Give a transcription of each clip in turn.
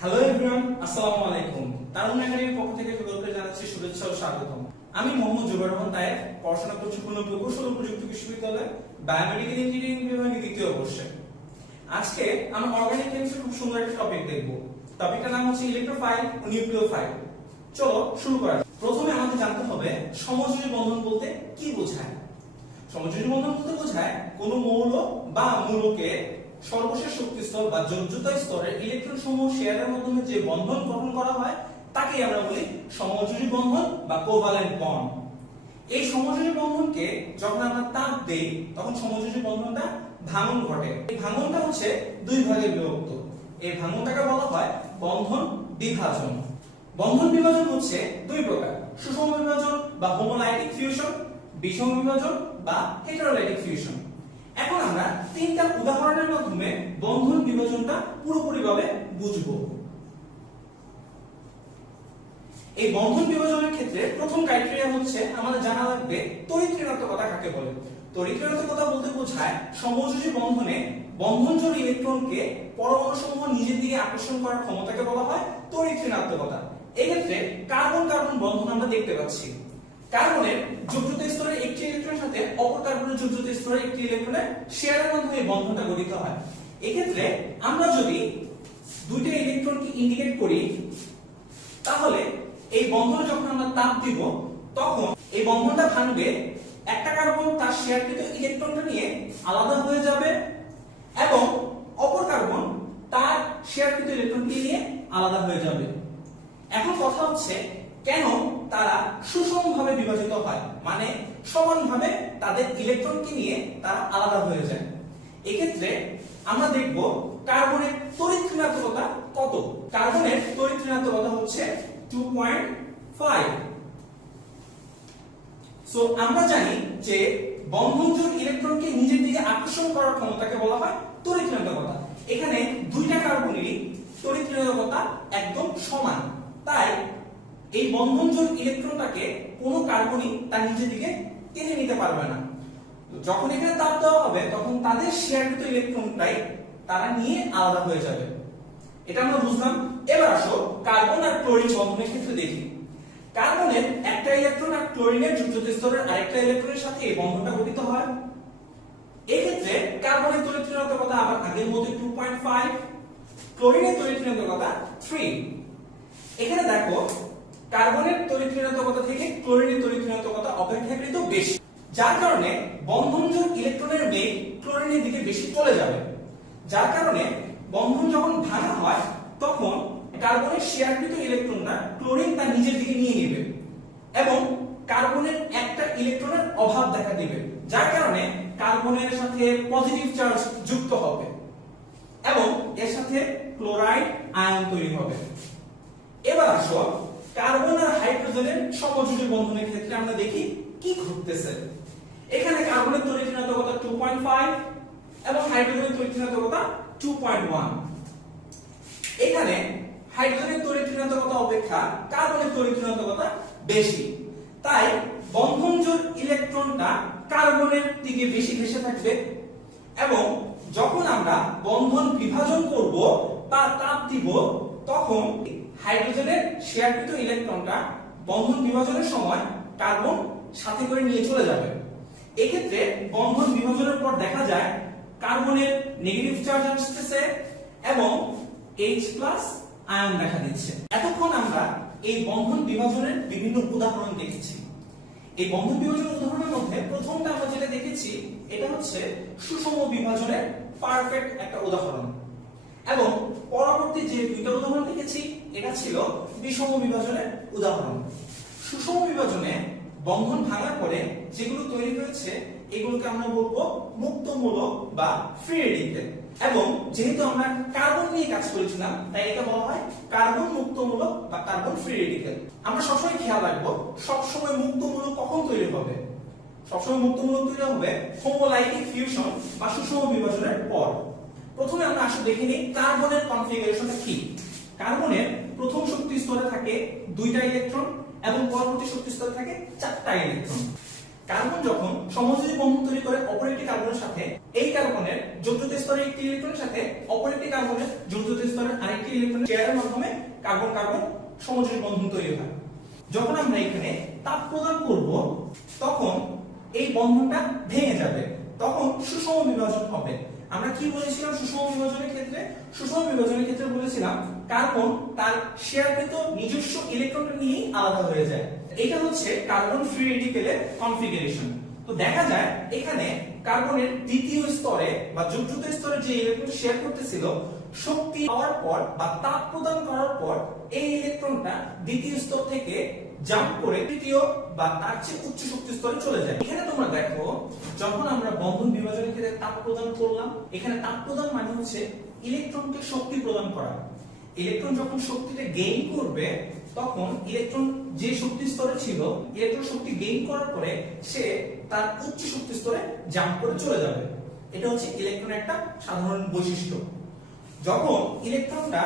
Hello everyone, আসসালামু আলাইকুম। তারুণ্য একাডেমির পক্ষ থেকে সকলকে জানাচ্ছি শুভেচ্ছা ও স্বাগতম। আমি মোহাম্মদ জুবাইর রহমান তায়েব, পড়াশোনা করছি খুলনা প্রকৌশল ও প্রযুক্তি বিশ্ববিদ্যালয়ে বায়োমেডিক্যাল ইঞ্জিনিয়ারিং বিভাগের দ্বিতীয় বর্ষে। আজকে আমরা অর্গানিক কেমিস্ট্রির খুব সুন্দর একটা টপিক দেখব। টপিকটার নাম হচ্ছে ইলেকট্রোফাইল ও নিউক্লিওফাইল। চলো শুরু করা যাক। প্রথমে আমাদের জানতে হবে সমযোজী বন্ধন বলতে কি বোঝায়। সমযোজী বন্ধন বলতে বোঝায় কোন মৌল বা মূলকে সর্বশেষ শক্তি স্তর বা যোজ্যতা স্তরের ইলেকট্রন সমূহ শেয়ারের মাধ্যমে যে বন্ধন গঠন করা হয় তাকে আমরা বলি সমযোজী বন্ধন বা কোভালেন্ট বন্ড। এই সমযোজী বন্ধনকে যখন আমরা তাপ দেই তখন সমযোজী বন্ধনটা ভাঙন ঘটে। এই ভাঙনটা হচ্ছে দুই ভাগে বিভক্ত। এই ভাঙনটাকে বলা হয় বন্ধন বিভাজন। বন্ধন বিভাজন হচ্ছে দুই প্রকার: সুষম বিভাজন বা হোমোলাইটিক ফিউশন, বিষম বিভাজন বা হেটারোলাইটিক ফিউশন। এখন আমরা তিনটা উদাহরণের মাধ্যমে বন্ধন বিভাজনটা পুরোপুরিভাবে বুঝবো। এই বন্ধন বিভাজনের ক্ষেত্রে প্রথম ক্রাইটেরিয়া হচ্ছে আমাদের জানা লাগবে তড়িৎ ঋণাত্মকতা কাকে বলে। তড়িৎ ঋণাত্মকতা বলতে বোঝায় সমযোজী বন্ধনে বন্ধনজোড় ইলেকট্রনকে পরমাণুসমূহ নিজের দিকে আকর্ষণ করার ক্ষমতাকে বলা হয় তড়িৎ ঋণাত্মকতা। এই ক্ষেত্রে কার্বন কার্বন বন্ধন আমরা দেখতে পাচ্ছি। কার্বনের যোজ্যতা স্তরের একটি ইলেকট্রনের সাথে অপর কার্বনের যোজ্যতা স্তরের একটি ইলেকট্রনের শেয়ারের মাধ্যমে এই বন্ধনটা গঠিত হয়। এই ক্ষেত্রে আমরা যদি দুইটা ইলেকট্রনকে ইন্ডিকেট করি তাহলে এই বন্ধনে যখন আমরা তাপ দিব তখন এই বন্ধনটা ভাঙবে, একটা কার্বন তার শেয়ারকৃত ইলেকট্রনটা নিয়ে আলাদা হয়ে যাবে এবং অপর কার্বন তার শেয়ারকৃত ইলেকট্রনটি নিয়ে আলাদা হয়ে যাবে। এখন কথা হচ্ছে কেন তারা সুষমভাবে বিভাজিত হয়, মানে সমানভাবে তাদের ইলেকট্রনকে নিয়ে তারা আলাদা হয়ে যায়। এক্ষেত্রে আমরা দেখব কার্বনের তড়িৎ ঋণাত্মকতা কত। কার্বনের তড়িৎ ঋণাত্মকতা হচ্ছে 2.5। সো আমরা জানি যে বন্ধনজোড় ইলেকট্রনকে নিজের দিকে আকর্ষণ করার ক্ষমতাকে বলা হয় তড়িৎ ঋণাত্মকতা। এখানে দুইটা কার্বনেরই তড়িৎ ঋণাত্মকতা একদম সমান, তাই এই বন্ধনজোড় ইলেকট্রনটাকে কোনো কার্বনই তার নিজের দিকে টেনে নিতে পারবে না। যখন এখানে তাপ দেওয়া হবে তখন তাদের শেয়ারকৃত ইলেকট্রনটাই তারা নিয়ে আলাদা হয়ে যাবে। এটা আমরা বুঝলাম। এবার আসো কার্বন আর ক্লোরিন বন্ধনের ক্ষেত্রে দেখি। কার্বনের একটা ইলেকট্রন আর ক্লোরিনের যোজ্যতা স্তরের আরেকটা ইলেকট্রনের সাথে এই বন্ধনটা গঠিত হয়। এই ক্ষেত্রে কার্বনের তড়িৎ ঋণাত্মকতা আবার আগের মতো 2.5, ক্লোরিনের তড়িৎ ঋণাত্মকতা 3। এখানে দেখো কার্বনের তড়িৎ ঋণাত্মকতা থেকে ক্লোরিনের তড়িৎ ঋণাত্মকতা অপেক্ষাকৃত বেশি, যার কারণে বন্ধনজোড় ইলেকট্রনের বেগ ক্লোরিনের দিকে বেশি চলে যাবে। যার কারণে বন্ধন যখন ভাঙা হয় তখন কার্বনের শেয়ারকৃত ইলেকট্রনটা ক্লোরিন তার নিজের দিকে নিয়ে নেবে এবং কার্বনের একটা ইলেকট্রনের অভাব দেখা দিবে, যার কারণে কার্বনের সাথে পজিটিভ চার্জ যুক্ত হবে এবং এর সাথে ক্লোরাইড আয়ন তৈরি হবে। এবার আসো কার্বন আর হাইড্রোজেনের সমযোজী বন্ধনের ক্ষেত্রে আমরা দেখি কি ঘটতেছে। এখানে কার্বনের তড়িৎ ঋণাত্মকতা 2.5 এবং হাইড্রোজেনের তড়িৎ ঋণাত্মকতা 2.1। এখানে হাইড্রোজেনের তড়িৎ ঋণাত্মকতা অপেক্ষা কার্বনের তড়িৎ ঋণাত্মকতা বেশি, তাই বন্ধনজোড় ইলেকট্রনটা কার্বনের দিকে বেশি ঘেঁষে থাকবে এবং যখন আমরা বন্ধন বিভাজন করব বা তাপ দিব তখন হাইড্রোজেনের শেয়ারকৃত ইলেকট্রনটা বন্ধন বিভাজনের সময় কার্বন সাথে করে নিয়ে চলে যাবে। এই ক্ষেত্রে বন্ধন বিভাজনের পর দেখা যায় কার্বনের নেগেটিভ চার্জ আসছে এবং H+ আয়ন দেখা দিচ্ছে। এতক্ষণ আমরা এই বন্ধন বিভাজনের বিভিন্ন উদাহরণ দেখেছি। এই বন্ধন বিভাজনের উদাহরণের মধ্যে প্রথমটা আমরা যেটা দেখেছি এটা হচ্ছে সুষম বিভাজনের পারফেক্ট একটা উদাহরণ এবং পরবর্তী যে দুইটা উদাহরণ দেখেছি এটা ছিল বিষম বিভাজনের উদাহরণ। সুষম বিভাজনে বন্ধন ভাঙার পরে যেগুলো তৈরি হয়েছে এগুলোকে আমরা বলবো মুক্তমূলক বা ফ্রি রেডিকেল, এবং যেহেতু আমরা কার্বন নিয়ে কাজ করেছিলাম তাই এটা বলা হয় কার্বন মুক্তমূলক বা কার্বন ফ্রি রেডিকেল। আমরা সবসময় খেয়াল রাখবো সবসময় মুক্তমূলক কখন তৈরি হবে। সবসময় মুক্তমূলক তৈরি হবে হোমোলাইটিক ফিউশন বা সুষম বিভাজনের পর। প্রথমে আমরা আসলে দেখে নিই কার্বনের কনফিগারেশনটা কি। কার্বনের প্রথম শক্তি স্তরে থাকে দুইটা ইলেকট্রন এবং পরবর্তী শক্তি স্তরে থাকে চারটা ইলেকট্রন। কার্বন যখন সমযোজী বন্ধন তৈরি করে অপর একটি কার্বনের সাথে, এই কার্বনের যোজ্যতা স্তরের একটি ইলেকট্রনের সাথে অপর একটি কার্বনের যোজ্যতা স্তরের আরেকটি ইলেকট্রনের শেয়ারের মাধ্যমে কার্বন কার্বন সমযোজী বন্ধন তৈরি হয়। যখন আমরা এখানে তাপ প্রদান করব তখন এই বন্ধনটা ভেঙে যাবে, তখন সুষম বিভাজন হবে। আমরা কি বলেছিলাম সুষম বিভাজনের ক্ষেত্রে? সুষম বিভাজনের ক্ষেত্রে বলেছিলাম কার্বন তার শেয়ারকৃত নিজস্ব ইলেকট্রনটা নিয়েই আলাদা হয়ে যায়। এটা হচ্ছে কার্বন ফ্রি রেডিকেলের কনফিগারেশন। তো দেখা যায় এখানে কার্বনের দ্বিতীয় স্তরে বা যুগ্মত স্তরে যে ইলেকট্রন শেয়ার করতেছিল, শক্তি পাওয়ার পর বা তাপ প্রদান করার পর এই ইলেকট্রনটা দ্বিতীয় স্তর থেকে জাম্প করে তৃতীয় বা তার চেয়ে উচ্চ শক্তি স্তরে চলে যায়। এখানে তোমরা দেখো যখন আমরা বন্ধন বিভাজনের ক্ষেত্রে তাপ প্রদান করলাম, এখানে তাপ প্রদান মানে হচ্ছে ইলেকট্রনকে শক্তি প্রদান করা। ইলেকট্রন যখন শক্তিটা গেইন করবে তখন ইলেকট্রন যে শক্তি স্তরে ছিল, ইলেকট্রন শক্তি গেইন করার পরে সে তার উচ্চ শক্তি স্তরে জাম্প করে চলে যাবে। এটা হচ্ছে ইলেকট্রনের একটা সাধারণ বৈশিষ্ট্য। যখন ইলেকট্রনটা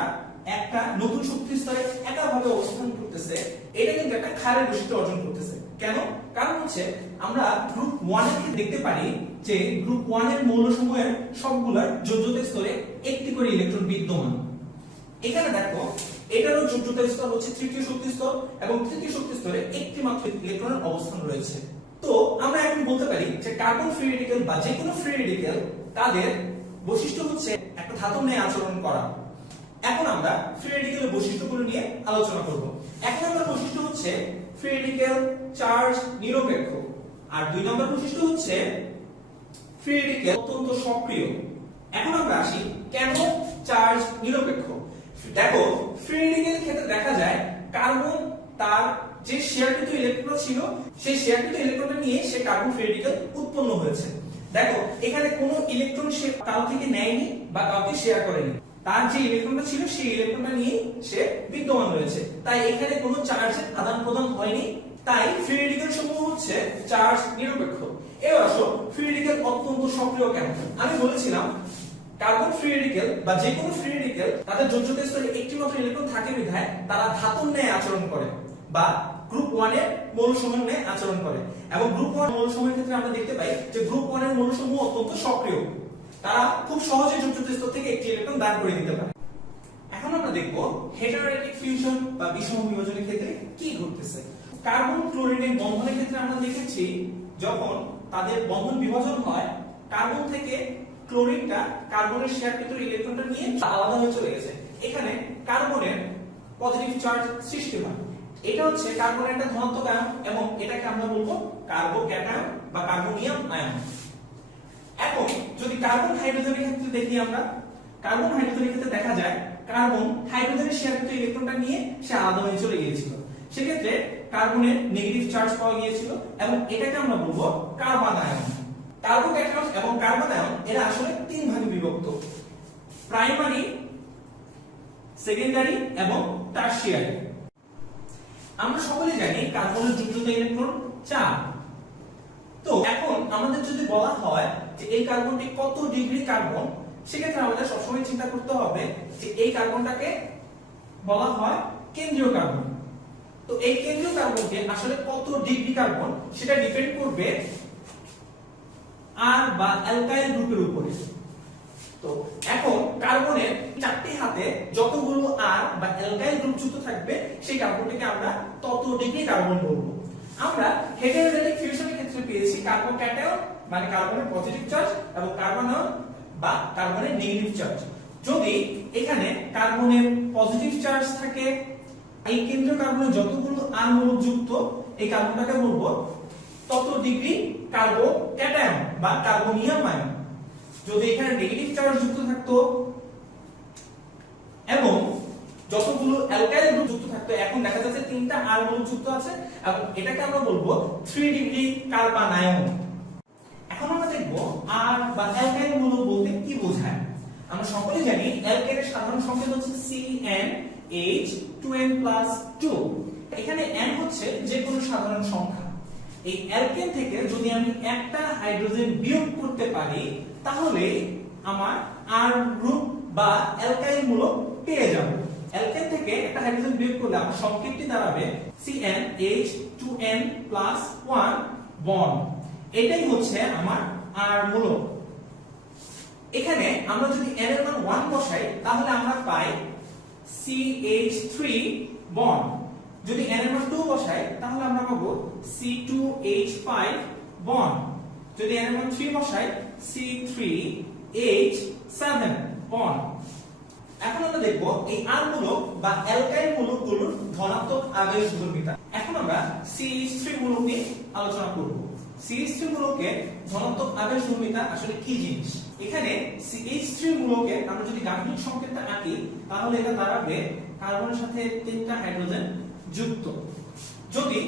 একটা নতুন শক্তি স্তরে একাভাবে অবস্থান করতেছে, এটা কিন্তু একটা ক্ষারের বৈশিষ্ট্য অর্জন করতেছে। কেন? কারণ হচ্ছে আমরা গ্রুপ 1 এর ক্ষেত্রে দেখতে পারি যে গ্রুপ 1 এর মৌলসমূহের সবগুলোর যোজ্যতা স্তরে একটি করে ইলেকট্রন বিদ্যমান। এখানে দেখো এটারও যোজ্যতা স্তর হচ্ছে তৃতীয় শক্তি স্তর এবং তৃতীয় শক্তি স্তরে একটি মাত্র ইলেকট্রনের অবস্থান রয়েছে। তো আমরা এখন বলতে পারি যে কার্বন ফ্রি রেডিকেল বা যে কোনো ফ্রি রেডিকেল তাদের বৈশিষ্ট্য হচ্ছে একটা ধাতুর ন্যায় আচরণ করা। এখন আমরা ফ্রি রেডিকেলের বৈশিষ্ট্যগুলো নিয়ে আলোচনা করব। এক নম্বর বৈশিষ্ট্য হচ্ছে ফ্রি রেডিকেল চার্জ নিরপেক্ষ, আর দুই নম্বর বৈশিষ্ট্য হচ্ছে ফ্রি রেডিকেল অত্যন্ত সক্রিয়। এখন আমরা আসি কেন চার্জ নিরপেক্ষ। দেখো ফ্রি রেডিকেলের ক্ষেত্রে দেখা যায় কার্বন তার যে শেয়ারকৃত ইলেকট্রন ছিল সেই শেয়ারকৃত ইলেকট্রনটা নিয়ে সে কার্বন ফ্রি রেডিকেল উৎপন্ন হয়েছে। দেখো এখানে কোনো ইলেকট্রন সে কারো থেকে নেয়নি বা কাউকে শেয়ার করেনি, তার যে ইলেকট্রনটা ছিল সেই ইলেকট্রনটা নিয়ে সে বিদ্যমান রয়েছে। তাই এখানে কোনো চার্জের আদান প্রদান হয়নি, তাই ফ্রি রেডিকেল সমূহ হচ্ছে চার্জ নিরপেক্ষ। এবার আসো ফ্রি রেডিকেল অত্যন্ত সক্রিয় কেন। আমি বলেছিলাম কার্বন ফ্রি রেডিকেল বা যে কোনো ফ্রি রেডিকেল তাদের যোজ্যতা স্তরে একটি মাত্র ইলেকট্রন থাকে বিধায় তারা ধাতুর ন্যায় আচরণ করে বা গ্রুপ 1 এর মৌলসমূহের ন্যায় আচরণ করে। এবং গ্রুপ 1 মৌলসমূহের ক্ষেত্রে আমরা দেখতে পাই যে গ্রুপ 1 এর মৌলসমূহ অত্যন্ত সক্রিয়, তারা খুব সহজে যোজ্যতা স্তর থেকে একটি ইলেকট্রন দান করে দিতে পারে। এখন আমরা দেখব হেটারোডাইনামিক ফিউশন বা বিষম বিভাজনের ক্ষেত্রে কি ঘটতেছে। কার্বন ক্লোরিনের বন্ধনের ক্ষেত্রে আমরা দেখেছি যখন তাদের বন্ধন বিভাজন হয়, কার্বন থেকে ক্লোরিনটা কার্বনের শেয়ারকৃত ইলেকট্রনটা নিয়ে আলাদা হয়ে চলে গেছে। এখানে কার্বনের পজিটিভ চার্জ সৃষ্টি হয়। এটা হচ্ছে কার্বনের একটা ধনাত্মক আয়ন এবং এটাকে আমরা বলবো কার্বোক্যাটায়ন বা কার্বনিয়াম আয়ন। এখন যদি কার্বন হাইড্রোজেনের ক্ষেত্রে দেখি, আমরা কার্বন হাইড্রোজেনের ক্ষেত্রে দেখা যায় কার্বন হাইড্রোজেনের শেয়ারকৃত ইলেকট্রনটা নিয়ে সে আলাদা হয়ে চলে গিয়েছিল। সেক্ষেত্রে কার্বনের নেগেটিভ চার্জ পাওয়া গিয়েছিল এবং এটাকে আমরা বলবো কার্বন আয়ন। কার্বোক্যাটায়ন এবং কার্বন আয়ন এরা আসলে তিন ভাগে বিভক্ত: প্রাইমারি, সেকেন্ডারি এবং টারশিয়ারি। আমরা সকলে জানি কার্বনের যোজ্যতা ইলেকট্রন 4। তো এখন আমাদের যদি বলা হয় যে এই কার্বনটি কত ডিগ্রি কার্বন, সেক্ষেত্রে আমাদের সবসময় চিন্তা করতে হবে যে এই কার্বনটাকে বলা হয় কেন্দ্রীয় কার্বন। তো এই কেন্দ্রীয় কার্বনটি আসলে কত ডিগ্রি কার্বন সেটা ডিপেন্ড করবে আর বা অ্যালকাইল গ্রুপের উপরে। তো এখন কার্বনের চারটি হাতে যতগুলো আর বা অ্যালকাইল গ্রুপ যুক্ত থাকবে সেই কার্বনটাকে আমরা তত ডিগ্রি কার্বন বলবো। আমরা হেটারোডাইনামিক ফিউশনের ক্ষেত্রে পেয়েছি কার্বোক্যাটায়ন মানে কার্বনের পজিটিভ চার্জ এবং কার্বন আয়ন বা কার্বনের নেগেটিভ চার্জ। যদি এখানে কার্বনের পজিটিভ চার্জ থাকে, এই কেন্দ্রীয় কার্বনের যতগুলো আর মূলক যুক্ত এই কার্বনটাকে বলবো তত ডিগ্রি কার্বোক্যাটায়ন বা কার্বনিয়াম আয়ন। যদি এখানে নেগেটিভ চার্জ যুক্ত থাকতো এবং যতগুলো অ্যালকাইল গ্রুপ যুক্ত থাকতো, এখন দেখা যাচ্ছে তিনটা আর মূলক যুক্ত আছে এবং এটাকে আমরা বলবো 3 ডিগ্রি কার্বনায়ন। এখন আমরা দেখব আর বা অ্যালকাইল মূলক বলতে কি বোঝায়। আমরা সকলে জানি অ্যালকাইলের সাধারণ সংকেত হচ্ছে CnH2n+2। এখানে n হচ্ছে যে কোনো সাধারণ সংখ্যা। এই অ্যালকেন থেকে যদি আমি একটা হাইড্রোজেন বিয়োগ করতে পারি তাহলে আমার আর গ্রুপ বা অ্যালকাইল মূলক পেয়ে যাব। অ্যালকেন থেকে একটা হাইড্রোজেন বিয়োগ করলে আমার সংকেতটি দাঁড়াবে CnH2n+1 বন্ড। এটাই হচ্ছে আমার আর মূলক। এখানে আমরা যদি n এর মান 1 বসাই তাহলে আমরা পাই CH3 বন্ড। যদি n এর মান 2 বসাই তাহলে আমরা পাবো C2H5 বন্ড। যদি n এর মান 3 বসাই C3H7 বন্ড। এখন আমরা দেখব এই R মূলক বা অ্যালকাইল মূলকগুলোর ধনাত্মক আবেশধর্মিতা। এখন আমরা CH3 মূলক নিয়ে আলোচনা করব। CH3 মূলকের ধনাত্মক আবেশধর্মিতা আসলে কি জিনিস? এখানে CH3 মূলকে আমরা যদি গাণিতিক সংকেতটা আঁকি তাহলে এটা দাঁড়াবে কার্বনের সাথে 3টা হাইড্রোজেন যুক্ত। যদি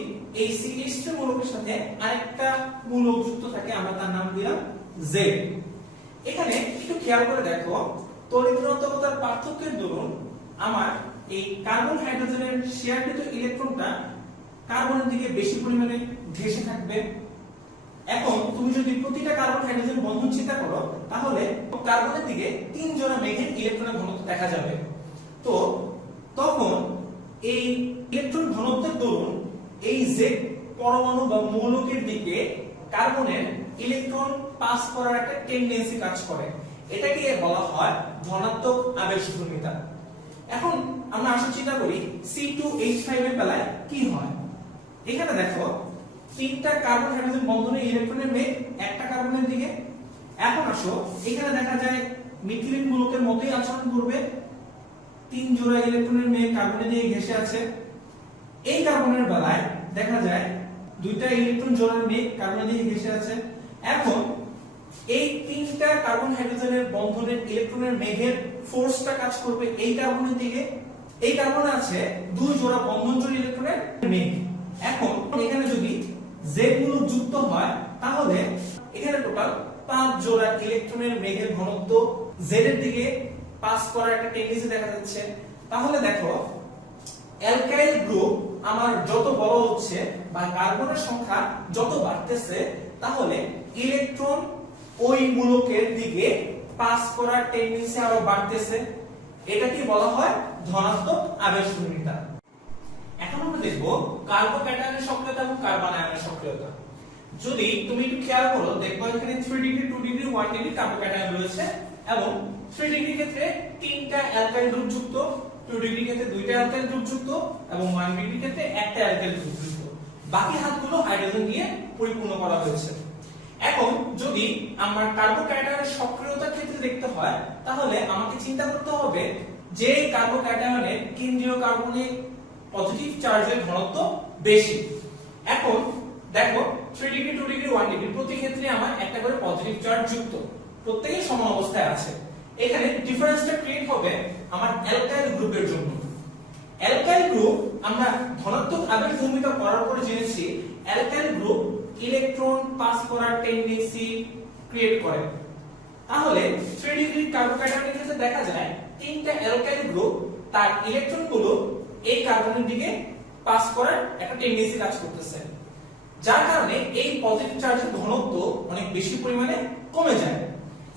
এই CH3 মূলকের সাথে আরেকটা মূলক যুক্ত থাকে আমরা তার নাম দিলাম Z। এখানে একটু খেয়াল করে দেখো তড়িৎ ঋণাত্মকতার পার্থক্যের দরুন আমার এই কার্বন হাইড্রোজেনের শেয়ারকৃত ইলেকট্রনটা কার্বনের দিকে বেশি পরিমাণে ঘেঁষে থাকবে। এখন তুমি যদি প্রতিটা কার্বন হাইড্রোজেন বন্ধন চিন্তা করো তাহলে কার্বনের দিকে 3 জোড়া মেঘের ইলেকট্রনের ঘনত্ব দেখা যাবে। তো তখন এই ইলেকট্রন ঘনত্বের দরুন এই Z পরমাণু বা মৌলকের দিকে কার্বনের ইলেকট্রন পাস করার একটা টেন্ডেন্সি কাজ করে। এটাকে বলা হয় ধনাত্মক আবেশধর্মিতা। এখন আমরা আসলে চিন্তা করি C2H5 এর বেলায় কি হয়। এখানে দেখো 3টা কার্বন হাইড্রোজেন বন্ধনে ইলেকট্রনের মেঘ একটা কার্বনের দিকে। এখন আসো এখানে দেখা যায় মিথিলিন মূলকের মতোই আচরণ করবে। 3 জোড়া ইলেকট্রনের মেঘ কার্বনের দিকে ঘেঁষে আছে। এই কার্বনের বেলায় দেখা যায় 2টা ইলেকট্রন জোড়ার মেঘ কার্বনের দিকে ঘেঁষে আছে। এখন এই 3টা কার্বন হাইড্রোজেনের বন্ধনের ইলেকট্রনের মেঘের ফোর্সটা কাজ করবে এই কার্বনের দিকে। এই কার্বনে আছে 2 জোড়া বন্ধনজোড় ইলেকট্রনের মেঘ। এখন এখানে যদি Z মূলক যুক্ত হয় তাহলে এখানে টোটাল 5 জোড়া ইলেকট্রনের মেঘের ঘনত্ব Z এর দিকে পাস করার একটা টেন্ডেন্সি দেখা যাচ্ছে। তাহলে দেখো অ্যালকাইল গ্রুপ আমার যত বড় হচ্ছে বা কার্বনের সংখ্যা যত বাড়তেছে তাহলে ইলেকট্রন ওই মূলকের দিকে পাস করার টেন্ডেন্সি আরো বাড়তেছে। এটাকে বলা হয় ধনাত্মক আবেশধর্মিতা। এখন আমরা দেখব কার্বোক্যাটায়নের সক্রিয়তা এবং কার্বন আয়নের সক্রিয়তা। যদি তুমি একটু খেয়াল করো দেখো এখানে 3 ডিগ্রি 2 ডিগ্রি 1 ডিগ্রি কার্বোক্যাটায়ন রয়েছে এবং 3 ডিগ্রি ক্ষেত্রে 3টা অ্যালকাইল গ্রুপ যুক্ত, 2 ডিগ্রি ক্ষেত্রে 2টা অ্যালকাইল গ্রুপ যুক্ত এবং 1 ডিগ্রি ক্ষেত্রে একটা অ্যালকাইল গ্রুপ যুক্ত। বাকি হাতগুলো হাইড্রোজেন দিয়ে পরিপূর্ণ করা হয়েছে। এখন যদি আমার কার্বোক্যাটায়নের সক্রিয়তার ক্ষেত্রে দেখতে হয় তাহলে আমাকে চিন্তা করতে হবে যে কার্বোক্যাটায়নের কেন্দ্রীয় কার্বনে পজিটিভ চার্জের ঘনত্ব বেশি। এখন দেখো 3 ডিগ্রি 2 ডিগ্রি 1 ডিগ্রি প্রতি ক্ষেত্রে আমার একটা করে পজিটিভ চার্জ যুক্ত, প্রত্যেকই সমান অবস্থায় আছে। এখানে ডিফারেন্সটা ক্রিয়েট হবে আমার অ্যালকাইল গ্রুপের জন্য। অ্যালকাইল গ্রুপ আমরা ধনাত্মক আবেশধর্মিতা করার পরে জেনেছি অ্যালকাইল গ্রুপ ইলেকট্রন পাস করার টেন্ডেন্সি ক্রিয়েট করে। তাহলে 3 ডিগ্রি কার্বোক্যাটায়নের ক্ষেত্রে দেখা যায় 3টা অ্যালকাইল গ্রুপ তার ইলেকট্রনগুলো এই কার্বনের দিকে পাস করার একটা টেন্ডেন্সি কাজ করতেছে, যার কারণে এই পজিটিভ চার্জের ঘনত্ব অনেক বেশি পরিমাণে কমে যায়।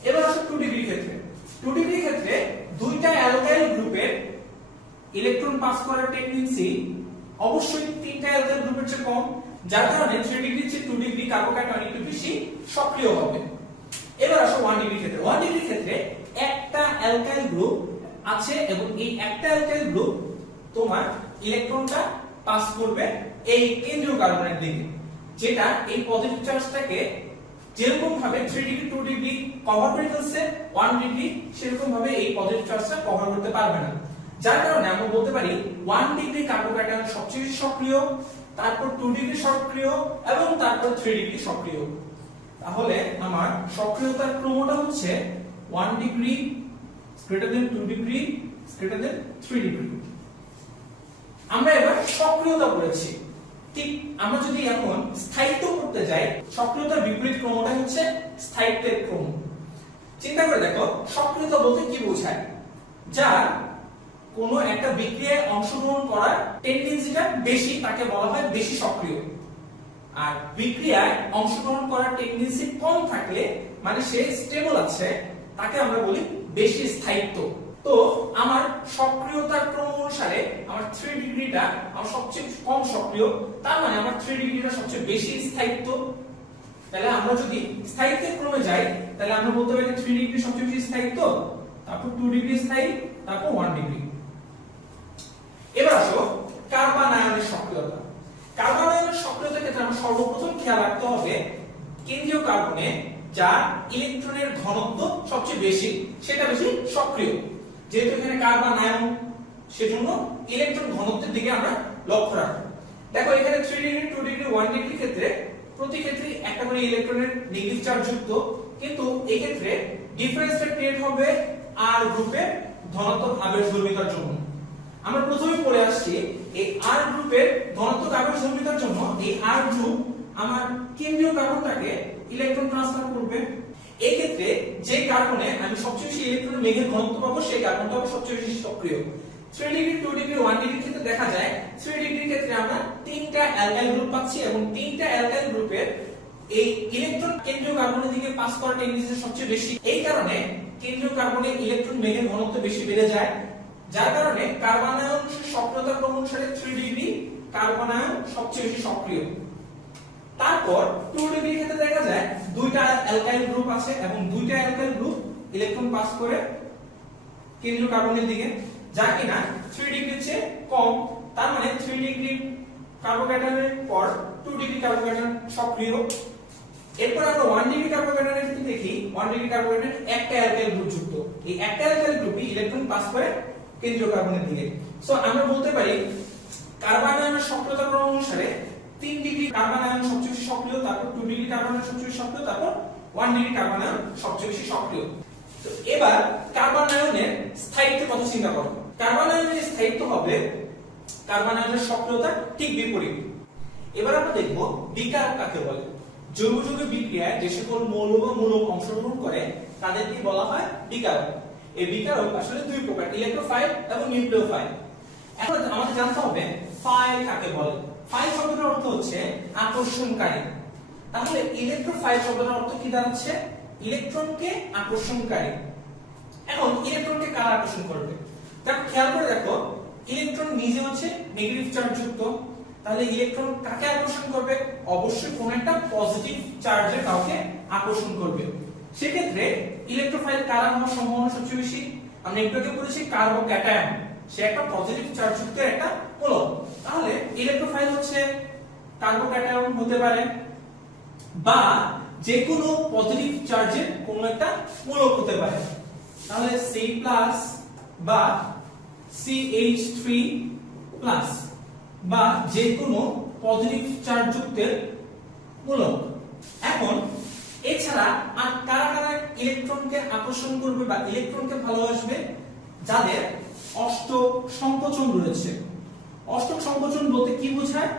এবার আসো 2 ডিগ্রি ক্ষেত্রে। 2 ডিগ্রি ক্ষেত্রে 2টা অ্যালকাইল গ্রুপের ইলেকট্রন পাস করার টেন্ডেন্সি অবশ্যই 3টা অ্যালকাইল গ্রুপের চেয়ে কম, যার কারণে 3 ডিগ্রি চেয়ে 2 ডিগ্রি কার্বোক্যাটায়ন একটু বেশি সক্রিয় হবে। এবার আসো 1 ডিগ্রি ক্ষেত্রে। 1 ডিগ্রি ক্ষেত্রে একটা অ্যালকাইল গ্রুপ আছে এবং এই একটা অ্যালকাইল গ্রুপ তোমার ইলেকট্রনটা পাস করবে এই কেন্দ্রীয় কার্বনের দিকে, যেটা এই পজিটিভ চার্জটাকে যেরকম ভাবে 3 ডিগ্রি 2 ডিগ্রি কভার করে ফেলছে 1 ডিগ্রি সেরকম ভাবে এই পজিটিভ চার্জটা কভার করতে পারবে না। যার কারণে আমরা বলতে পারি 1 ডিগ্রি কার্বোক্যাটায়ন সবচেয়ে বেশি সক্রিয়, তারপর 2 ডিগ্রি সক্রিয় এবং তারপর 3 ডিগ্রি সক্রিয়। তাহলে আমার সক্রিয়তার ক্রমটা হচ্ছে 1 degree greater than 2 degree greater than 3 degree. আমরা এবার সক্রিয়তা করেছি। ঠিক আমরা যদি এখন স্থায়িত্ব করতে যাই সক্রিয়তার বিপরীত ক্রমটা হচ্ছে স্থায়িত্বের ক্রম। চিন্তা করে দেখো সক্রিয়তা বলতে কি বোঝায়? যার কোনো একটা বিক্রিয়ায় অংশগ্রহণ করার টেন্ডেন্সিটা বেশি তাকে বলা হয় বেশি সক্রিয়, আর বিক্রিয়ায় অংশগ্রহণ করার টেন্ডেন্সি কম থাকলে মানে সে স্টেবল আছে তাকে আমরা বলি বেশি স্থায়িত্ব। তো আমার সক্রিয়তার ক্রম অনুসারে আমার 3 ডিগ্রিটা আমার সবচেয়ে কম সক্রিয়, তার মানে আমার 3 ডিগ্রিটা সবচেয়ে বেশি স্থায়িত্ব। তাহলে আমরা যদি স্থায়িত্বের ক্রমে যাই তাহলে আমরা বলতে পারি 3 ডিগ্রি সবচেয়ে বেশি স্থায়িত্ব, তারপর 2 ডিগ্রি স্থায়ী, তারপর 1 ডিগ্রি। যার ইলেকট্রনের ঘনত্ব সবচেয়ে বেশি সেটা বেশি সক্রিয়। যেহেতু এখানে কার্বন আয়ন, সেজন্য ইলেকট্রন ঘনত্বের দিকে আমরা লক্ষ্য রাখবো। দেখো এখানে 3 ডিগ্রি 2 ডিগ্রি 1 ডিগ্রি ক্ষেত্রে প্রতি ক্ষেত্রে একটা করে ইলেকট্রনের নেগেটিভ চার্জ যুক্ত, কিন্তু এই ক্ষেত্রে ডিফারেন্সটা ক্রিয়েট হবে আর গ্রুপের ধনাত্মক আবেশ ধর্মিতার জন্য। আমরা প্রথমে পড়ে আসছি এই আর গ্রুপের ধনাত্মক আবেশ ধর্মিতার জন্য এই আর গ্রুপ আমার কেন্দ্রীয় কার্বনটাকে ইলেকট্রন ট্রান্সফার করবে। এই ক্ষেত্রে যে কার্বনে আমি সবচেয়ে বেশি ইলেকট্রন মেঘের ঘনত্ব পাবো সেই কার্বনটা হবে সবচেয়ে বেশি সক্রিয়। 3 ডিগ্রি 2 ডিগ্রি 1 ডিগ্রি ক্ষেত্রে দেখা যায় 3 ডিগ্রির ক্ষেত্রে আমরা তিনটা অ্যালকাইল গ্রুপ পাচ্ছি এবং তিনটা অ্যালকাইল গ্রুপের এই ইলেকট্রন কেন্দ্রীয় কার্বনের দিকে পাস করার টেন্ডেন্সি সবচেয়ে বেশি। এই কারণে কেন্দ্রীয় কার্বনে ইলেকট্রন মেঘের ঘনত্ব বেশি বেড়ে যায়, যার কারণে কার্বনায়ন সক্রিয়তার ক্রম অনুসারে 3 ডিগ্রি কার্বনায়ন সবচেয়ে বেশি সক্রিয়। তারপর 2 ডিগ্রি ক্ষেত্রে দেখা যায় দুইটা অ্যালকাইল গ্রুপ আছে এবং দুইটা অ্যালকাইল গ্রুপ ইলেকট্রন পাস করে কেন্দ্রীয় কার্বনের দিকে, যা কিনা 3 ডিগ্রির চেয়ে কম। তার মানে 3 ডিগ্রি কার্বোক্যাটায়নের পর 2 ডিগ্রি কার্বোক্যাটায়ন সক্রিয়। এরপর আমরা 1 ডিগ্রি কার্বোক্যাটায়নের ক্ষেত্রে দেখি 1 ডিগ্রি কার্বোক্যাটায়ন একটা অ্যালকাইল গ্রুপ যুক্ত, এই একটা অ্যালকাইল গ্রুপই ইলেকট্রন পাস করে কেন্দ্রীয় কার্বনের দিকে। সো আমরা বলতে পারি কার্বন আয়নের সক্রিয়তা ক্রম অনুসারে 3 ডিগ্রি কার্বন আয়ন সবচেয়ে বেশি সক্রিয়, তারপর 2 ডিগ্রি কার্বন আয়ন সবচেয়ে বেশি সক্রিয়, তারপর 1 ডিগ্রি কার্বন আয়ন সবচেয়ে বেশি সক্রিয়। তো এবার কার্বন আয়নের স্থায়িত্বের কথা চিন্তা করো। কার্বন আয়নের স্থায়িত্ব হবে কার্বন আয়নের সক্রিয়তা ঠিক বিপরীত। এবার আমরা দেখব বিকারক কাকে বলে। জৈব যৌগের বিক্রিয়ায় যে সকল মৌল বা মূলক অংশগ্রহণ করে তাদেরকে বলা হয় বিকারক। এই বিকারক আসলে দুই প্রকার, ইলেকট্রোফাইল এবং নিউক্লিওফাইল। এখন আমাদের জানতে হবে ফাইল কাকে বলে। ফাইল শব্দটার অর্থ হচ্ছে আকর্ষণকারী। তাহলে ইলেকট্রোফাইল শব্দটার অর্থ কি দাঁড়াচ্ছে? ইলেকট্রনকে আকর্ষণকারী। এখন ইলেকট্রনকে কারা আকর্ষণ করবে? দেখো খেয়াল করে দেখো, ইলেকট্রন নিজে হচ্ছে নেগেটিভ চার্জ যুক্ত, তাহলে ইলেকট্রন কাকে আকর্ষণ করবে? অবশ্যই কোন একটা পজিটিভ চার্জের কাউকে আকর্ষণ করবে। সেক্ষেত্রে ইলেকট্রোফাইল কারা হওয়ার সম্ভাবনা সবচেয়ে বেশি? আমরা একটু আগে বলেছি কার্বোক্যাটায়ন, সে একটা পজিটিভ চার্জ যুক্ত একটা মূলক। তাহলে ইলেকট্রোফাইল হচ্ছে কার্বোক্যাটায়ন হতে পারে বা যে কোনো পজিটিভ চার্জের কোনো একটা মূলক হতে পারে। তাহলে C+ বা CH3+ বা যে কোনো পজিটিভ চার্জ যুক্তের মূলক। এখন এছাড়া আর কারা কারা ইলেকট্রনকে আকর্ষণ করবে বা ইলেকট্রনকে ভালোবাসবে? যাদের অষ্টক সংকোচন রয়েছে। অষ্টক সংকোচন বলতে কি বোঝায়?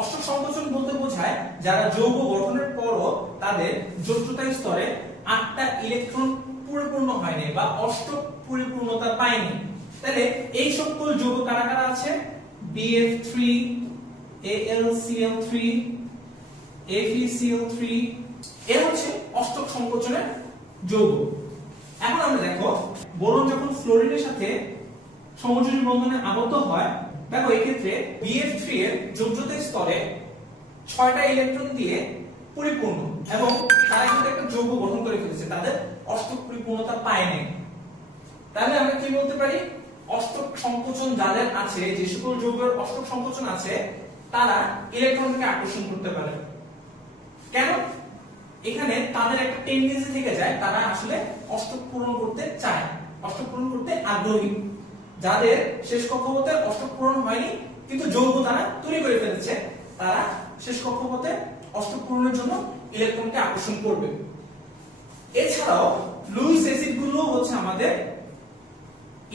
অষ্টক সংকোচন বলতে বোঝায় যারা যৌগ গঠনের পরও তাদের জটিলতা স্তরে 8টা ইলেকট্রন পরিপূর্ণ হয়নি বা অষ্টক পরিপূর্ণতা পায়নি। তাহলে এই সকল যৌগ কারা কারা আছে? BF3, AlCl3, FeCl3, এর হচ্ছে অষ্টক সংকোচনের যৌগ। এখন আমরা দেখো বোরন যখন ফ্লোরিনের সাথে সমযোজী বন্ধনে আবদ্ধ হয়, দেখো এই ক্ষেত্রে BF3 এর যোজ্যতা স্তরে 6টা ইলেকট্রন দিয়ে পরিপূর্ণ এবং তারা কিন্তু একটা যৌগ গঠন করে ফেলেছে, তাদের অষ্টক পরিপূর্ণতা পায়নি। তাহলে আমরা কি বলতে পারি? অষ্টক সংকোচন যাদের আছে, যে সকল যৌগের অষ্টক সংকোচন আছে, তারা ইলেকট্রনকে আকর্ষণ করতে পারে। কেন? এখানে তাদের একটা টেন্ডেন্সি থেকে যায়, তারা আসলে অষ্টক পূরণ করতে চায়, অষ্টক পূরণ করতে আগ্রহী। যাদের শেষ কক্ষপথে অষ্টক পূরণ হয়নি কিন্তু যৌগ তারা তৈরি করে ফেলেছে, তারা শেষ কক্ষপথে অষ্টক পূরণের জন্য ইলেকট্রনকে আকর্ষণ করবে। এছাড়াও লুইস অ্যাসিড গুলো হচ্ছে আমাদের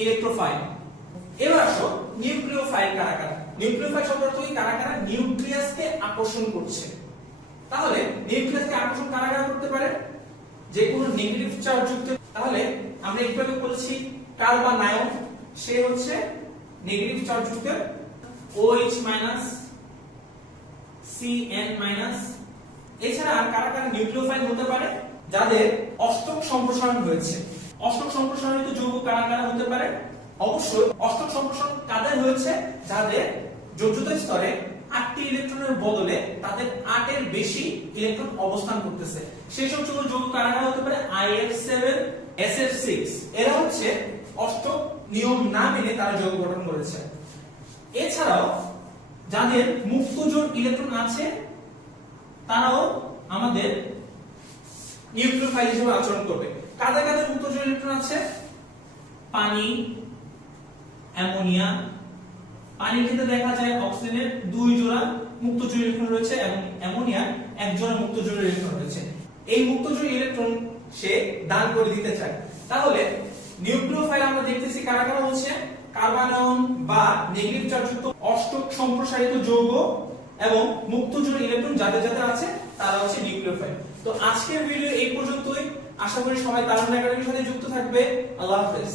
ইলেকট্রোফাইল। এবার আসো নিউক্লিওফাইল কারা কারা। নিউক্লিওফাইল শব্দের অর্থ কি? কারা কারা নিউক্লিয়াসকে আকর্ষণ করছে। তাহলে নিউক্লিয়াসকে আকর্ষণ কারা কারা করতে পারে? যে কোনো নেগেটিভ চার্জ যুক্ত। তাহলে আমরা একটু আগে বলেছি কার্বন আয়ন, সে হচ্ছে নেগেটিভ চার্জ যুক্ত OH- CN-। এছাড়া আর কারা কারা নিউক্লিওফাইল হতে পারে? যাদের অষ্টক সম্প্রসারণ হয়েছে। অষ্টক সম্প্রসারিত যৌগ কারা কারা হতে পারে? অবশ্যই অষ্টক সম্প্রসারণ কাদের হয়েছে? যাদের যোজ্যতা স্তরে 8টি ইলেকট্রনের বদলে তাদের 8 এর বেশি ইলেকট্রন অবস্থান করতেছে। সেই সব যৌগ কারা কারা হতে পারে? IF7, SF6। এরা হচ্ছে অষ্টক নিয়ম না মেনে তারা যৌগ গঠন করেছে। এছাড়াও যাদের মুক্ত জোড় ইলেকট্রন আছে, তারাও আমাদের নিউক্লিওফাইল হিসেবে আচরণ করবে। কাদের কাদের মুক্ত জোড় ইলেকট্রন আছে? পানি, অ্যামোনিয়া। পানির ক্ষেত্রে দেখা যায় অক্সিজেনের 2 জোড়া মুক্ত জোড় ইলেকট্রন রয়েছে এবং অ্যামোনিয়ার 1 জোড়া মুক্ত জোড় ইলেকট্রন রয়েছে। এই মুক্ত জোড় ইলেকট্রন সে দান করে দিতে চায়। তাহলে নিউক্লিওফাইল আমরা দেখতেছি কারা কারা হচ্ছে কার্বন বা নেগেটিভ চার্জযুক্ত অষ্টক সম্প্রসারিত যৌগ এবং মুক্ত জোড় ইলেকট্রন যাদের যাদের আছে তারা হচ্ছে নিউক্লিওফাইল। তো আজকের ভিডিও এই পর্যন্তই। আশা করি সবাই তারুণ্য একাডেমির সাথে যুক্ত থাকবে। আল্লাহ হাফেজ।